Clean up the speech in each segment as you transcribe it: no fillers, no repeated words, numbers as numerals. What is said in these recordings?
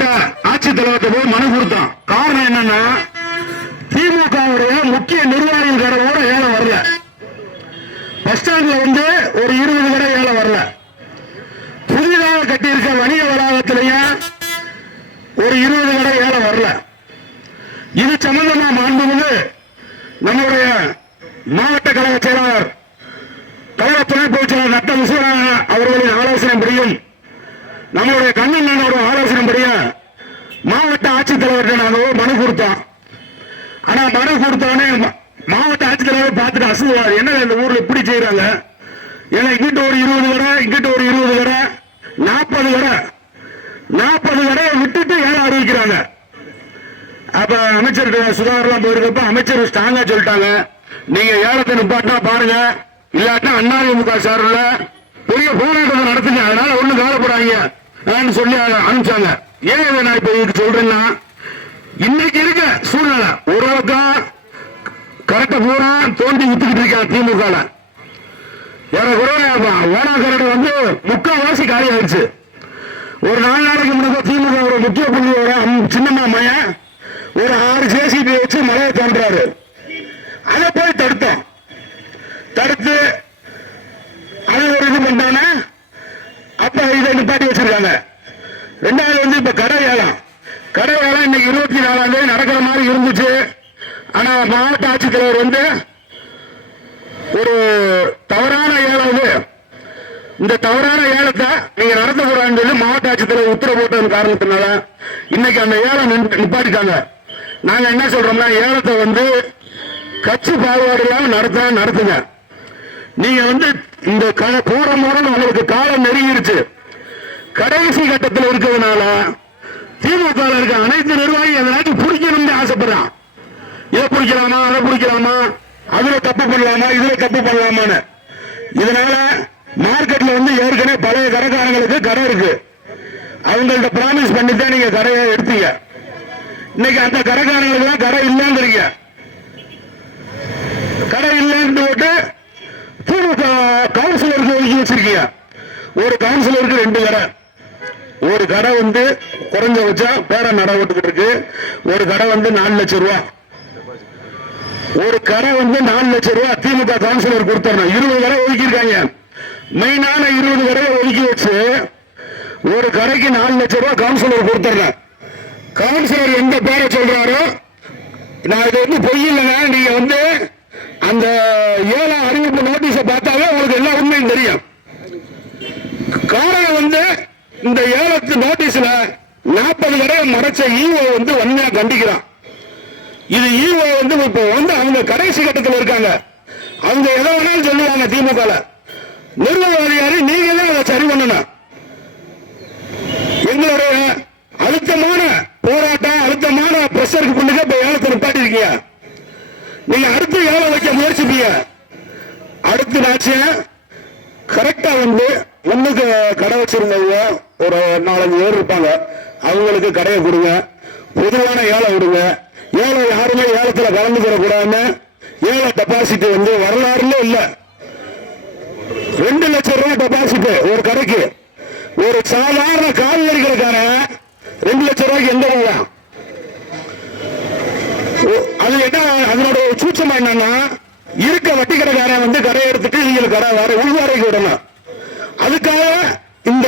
மாவட்ட ஆட்சித்தலைவர்கிட்ட போய் மனு கொடுத்தோம். காரணம் என்னன்னா திமுகவுடைய முக்கிய நிர்வாகிகள் கடை கூட ஏலம் வரல. பஸ் ஸ்டாண்ட்ல வந்து ஒரு 20 கடை ஏலம் வரல. புதிதாக கட்டியிருக்க வணிக வளாகத்திலையும் ஒரு 20 கடை ஏலம் வரல. இது சம்பந்தமா மாண்புமிகு நம்முடைய மாவட்ட கழக செயலாளர் கழக துணை பொதுச் செயலாளர் நட்ட விஸ்வநாதன் அவர்களின் ஆலோசனைப்படியும் நம்முடைய கண்ணனோட ஆலோசனைப்படியும் மாவட்ட ஆட்சித்தலைவர்கிட்ட நாங்கள் மனு கொடுத்தோம். ஆனா மனு கொடுத்தோடனே மாவட்ட ஆட்சித்தலைவர் பார்த்துட்டு அசுவார், என்ன இந்த ஊர்ல இப்படி செய்யறாங்க, ஏன்னா இங்கிட்ட ஒரு 20 கடை, இங்கிட்ட ஒரு 20 கடை, 40 கடை, 40 கடையை விட்டுட்டு ஏலம் அறிவிக்கிறாங்க. அப்ப அமைச்சர் சுதாகர்லாம் போயிருக்கப்ப அமைச்சர் ஸ்ட்ராங்கா சொல்லிட்டாங்க, நீங்க ஏலத்தை நிப்பாட்டினா பாருங்க, இல்லாட்டா அதிமுக சார்பில் பெரிய போராட்டத்தை நடத்துங்க, அதனால ஒண்ணு கவலைப்படாதீங்க சொல்லி அனுப்பிச்சாங்க. ஏன் இதை நான் இப்ப இதுக்கு சொல்றேன்னா, இன்னைக்கு இருக்க சூழ்நிலை ஒரு பக்கம் கரெக்டா பூரா தோண்டி வித்துக்கிட்டு இருக்காங்க திமுக. ஓனா கரடு வந்து 3/4 காலி ஆயிடுச்சு. ஒரு 4 நாளைக்கு முன்னாடி திமுக ஒரு முக்கிய புள்ளியோட சின்னம்மா மையன் ஒரு 6 ஜேசிபி வச்சு மலையை தோன்றாரு. அதை போய் தடுத்தோம். தடுத்து அது ஒரு இது பண்ணானே அப்ப இதை நிப்பாட்டி வச்சிருக்காங்க. 2வது வந்து இப்ப கடை ஏலம் இன்னைக்கு 24ஆம் தேதி நடக்கிற மாதிரி இருந்துச்சு. ஆனா மாவட்ட ஆட்சித்தலைவர் வந்து ஒரு தவறான ஏலம், இந்த தவறான ஏலத்தை நீங்க நடத்தக்கூடாதுன்னு சொல்லி மாவட்ட ஆட்சித்தலைவர் உத்தரவு போட்டதன் காரணத்தினால இன்னைக்கு அந்த ஏலம் நிப்பாட்டிட்டாங்க. நாங்க என்ன சொல்றோம்னா, ஏலத்தை வந்து கட்சி பாகுபாடு இல்லாம நடத்துங்க. நீங்க வந்து இந்த போற முறை உங்களுக்கு காலம் நெருங்கிருச்சு. கடைசி கட்டத்தில் இருக்கிறதுனால திமுக இருக்க அனைத்து நிர்வாகி அதனாச்சும் பிடிக்கணும்னு ஆசைப்படுறான். இதை பிடிக்கலாமா, அதை பிடிக்கலாமா, அதுல தப்பு பண்ணலாமா, இதுல தப்பு பண்ணலாமான்னு. இதனால மார்க்கெட்ல வந்து ஏற்கனவே பழைய கடைக்காரங்களுக்கு கடை இருக்கு. அவங்கள்ட்ட ப்ராமிஸ் பண்ணித்தான் நீங்க கடையை எடுத்தீங்க. இன்னைக்கு அந்த கடைக்காரங்களுக்கு கடை இல்லைங்கிறீங்க. கடை இல்லைன்னு போட்டு திமுக கவுன்சிலருக்கு ஒதுக்கி வச்சிருக்கீங்க. ஒரு கவுன்சிலருக்கு 2 கடை. ஒரு கடை வந்து குறைஞ்சபட்சம் பேர நடவடிக்கிட்டு இருக்கு. ஒரு கடை வந்து 4 லட்சம் ரூபாய். ஒரு கடை வந்து 4 லட்சம் ரூபாய் திமுக கவுன்சிலர் கொடுத்தரணும். 20 கடை ஒதுக்கியிருக்காங்க. மெயினான 20 கடையை ஒதுக்கி வச்சு ஒரு கடைக்கு 4 லட்சம் ரூபாய் கவுன்சிலர் கொடுத்தரணும். கவுன்சிலர் எந்த பேரை சொல்றாரோ, நான் இது வந்து பொய் இல்லைங்க, நீங்க வந்து அந்த ஏலம் அறிவிப்பு நோட்டீஸை பார்த்தாவே உங்களுக்கு எல்லா உண்மையும் தெரியும். காரணம் வந்து இந்த ஏலத்து நோட்டீஸ்ல 40 கடையை மறைச்ச ஈஓ வந்து வன்மையா கண்டிக்கிறான். இது ஈஓ வந்து இப்போ வந்து அவங்க கடைசி கட்டத்தில் இருக்காங்க. அவங்க எதை வேணாலும் சொல்லுவாங்க. திமுக நிர்வாக அதிகாரி நீங்க தான் அதை சரி பண்ணணும். எங்களுடைய அழுத்தமான போராட்டம், அழுத்தமான பிரஷருக்கு பிள்ளைங்க இப்ப ஏலத்தை நிப்பாட்டி இருக்கீங்க. நீங்க அடுத்து ஏலம் வைக்க முயற்சிப்பீங்க. அடுத்த நாட்சிய கரெக்டா வந்து ஒண்ணுக்கு கடை வச்சிருந்தவங்க ஒரு 4-5 பேர் இருப்பாங்க. அவங்களுக்கு கடையை கொடுங்க, பொதுவான ஏலம் விடுங்க. ஏலம் யாருமே ஏலத்துல கலந்துக்கிற கூடாதுன்னு ஏல டெபாசிட் வந்து வரலாறுல இல்ல. 2 லட்சம் ரூபாய் டெபாசிட் ஒரு கடைக்கு. ஒரு சாதாரண காய்கறி கடைக்கான 2 லட்சம் ரூபாய்க்கு எந்த போகலாம்? அது என்ன, அதனோட சூட்சமா என்னன்னா, இருக்க வட்டி கடைக்காரன் வந்து கடை எடுத்துட்டு நீங்க கடை வர உள்வாரைக்கு விடணும். அதுக்காக இந்த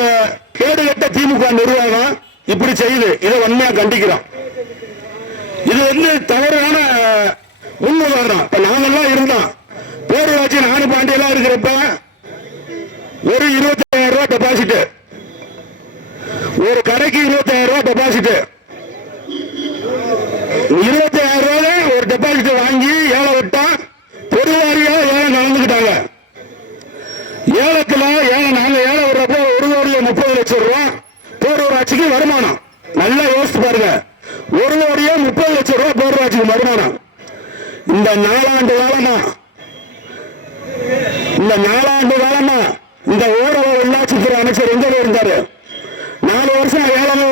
கேடுகட்ட திமுக நிர்வாகம் இப்படி செய்யுது. இதை வன்மையா கண்டிக்கிறோம். இது வந்து தவறான முன்னுதாரணம். இப்ப நாங்கெல்லாம் இருந்தோம், பேரூராட்சி நானு பாண்டியெல்லாம் இருக்கிறப்ப ஒரு 25,000 ரூபாய் டெபாசிட், ஒரு கடைக்கு 25,000 ரூபாய் டெபாசிட். 25,000 ரூபாய் ஒரு டெபாசிட் வாங்கி ஏலம் விட்டா பொதுவாரியா ஏலம் நடந்துக்கிட்டாங்க. ஏலத்துல நாங்க ஏலம் விடுறப்ப 1,30 லட்சம் ரூபாய் பேரூராட்சிக்கு வருமானம். நல்லா யோசிச்சு பாருங்க, 1,30 லட்சம் ரூபாய் பேரூராட்சிக்கு வருமானம். இந்த 4 ஆண்டு காலமா இந்த ஊரக உள்ளாட்சித்துறை அமைச்சர் எங்க இருந்தாரு? 4 வருஷம் ஏலமே